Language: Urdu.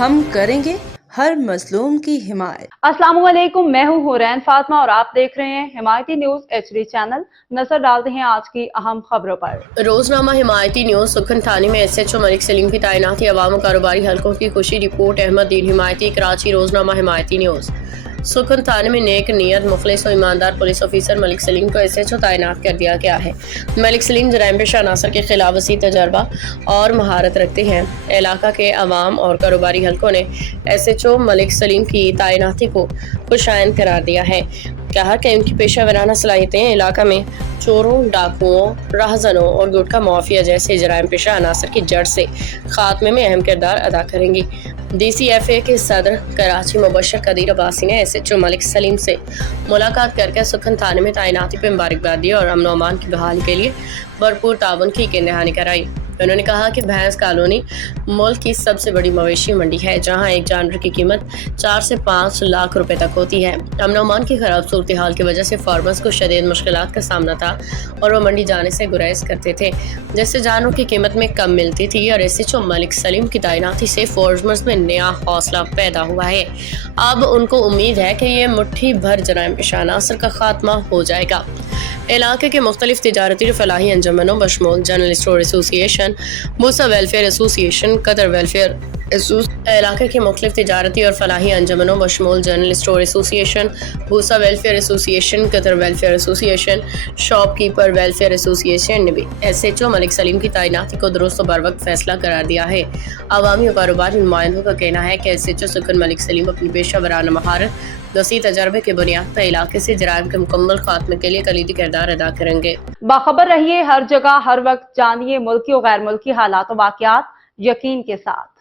ہم کریں گے ہر مظلوم کی حمایت۔ السلام علیکم، میں ہوں حورین فاطمہ اور آپ دیکھ رہے ہیں حمایتی نیوز HD چینل۔ نظر ڈالتے ہیں آج کی اہم خبروں پر۔ روزنامہ حمایتی نیوز سکھن تھانے میں SHO ملک سلیم کی تعیناتی، عوام و کاروباری حلقوں کی خوشی رپورٹ۔ احمد دین حمایتی، کراچی۔ روزنامہ حمایتی نیوز سکھن تھانے میں نیک نیت، مخلص و ایماندار پولیس آفیسر ملک سلیم کو SHO تعینات کر دیا گیا ہے۔ ملک سلیم جرائم پیشہ عناصر کے خلاف وسیع تجربہ اور مہارت رکھتے ہیں۔ علاقہ کے عوام اور کاروباری حلقوں نے SHO ملک سلیم کی تعیناتی کو خوشائند قرار دیا ہے۔ کہا کہ ان کی پیشہ ورانہ صلاحیتیں علاقہ میں چوروں، ڈاکوؤں، راہزنوں اور گٹکا مافیا جیسے جرائم پیشہ عناصر کی جڑ سے خاتمے میں اہم کردار ادا کریں گی۔ DCFA کے صدر کراچی مبشر قدیر عباسی نے SHO ملک سلیم سے ملاقات کر سکھن تھانے میں تعیناتی پہ مبارکباد دی اور امن و امان کی بحالی کے لیے بھرپور تعاون کی یقین دہانی کرائی۔ انہوں نے کہا کہ بھینس کالونی ملک کی سب سے بڑی مویشی منڈی ہے، جہاں ایک جانور کی قیمت 4 سے 5 لاکھ روپے تک ہوتی ہے۔ امن و امان کی خراب صورتحال کی وجہ سے فارمرز کو شدید مشکلات کا سامنا تھا اور وہ منڈی جانے سے گریز کرتے تھے، جس سے جانوروں کی قیمت میں کم ملتی تھی، اور SHO ملک سلیم کی تعیناتی سے فارمرز میں نیا حوصلہ پیدا ہوا ہے۔ اب ان کو امید ہے کہ یہ مٹھی بھر جرائم پیشہ عناصر کا خاتمہ ہو جائے گا۔ علاقے کے مختلف تجارتی اور فلاحی انجمنوں بشمول جنرل اسٹور ایسوسی ایشن، بوسا ویلفیئر ایسوسی ایشن، قطر ویلفیئر علاقے کے مختلف تجارتی اور فلاحی انجمنوں بشمول جنرل اسٹور ایسوسی ایشن، بوسا ویلفیئر ایسوسی ایشن، قطر ویلفیئر ایسوسی ایشن، شاپ کیپر ویلفیئر ایسوسی ایشن نے بھی SHO ملک سلیم کی تعیناتی کو درست و بروقت فیصلہ قرار دیا ہے۔ عوامی و کاروباری نمائندوں کا کہنا ہے کہ SHO سکھن ملک سلیم اپنی پیشہ ورانہ مہارت، وسیع تجربے کی بنیاد پر علاقے سے جرائم کے مکمل خاتمے کے لیے کلیدی کردار ادا کریں گے۔ باخبر رہیے ہر جگہ ہر وقت، جانیے ملکی و غیر ملکی حالات و واقعات یقین کے ساتھ۔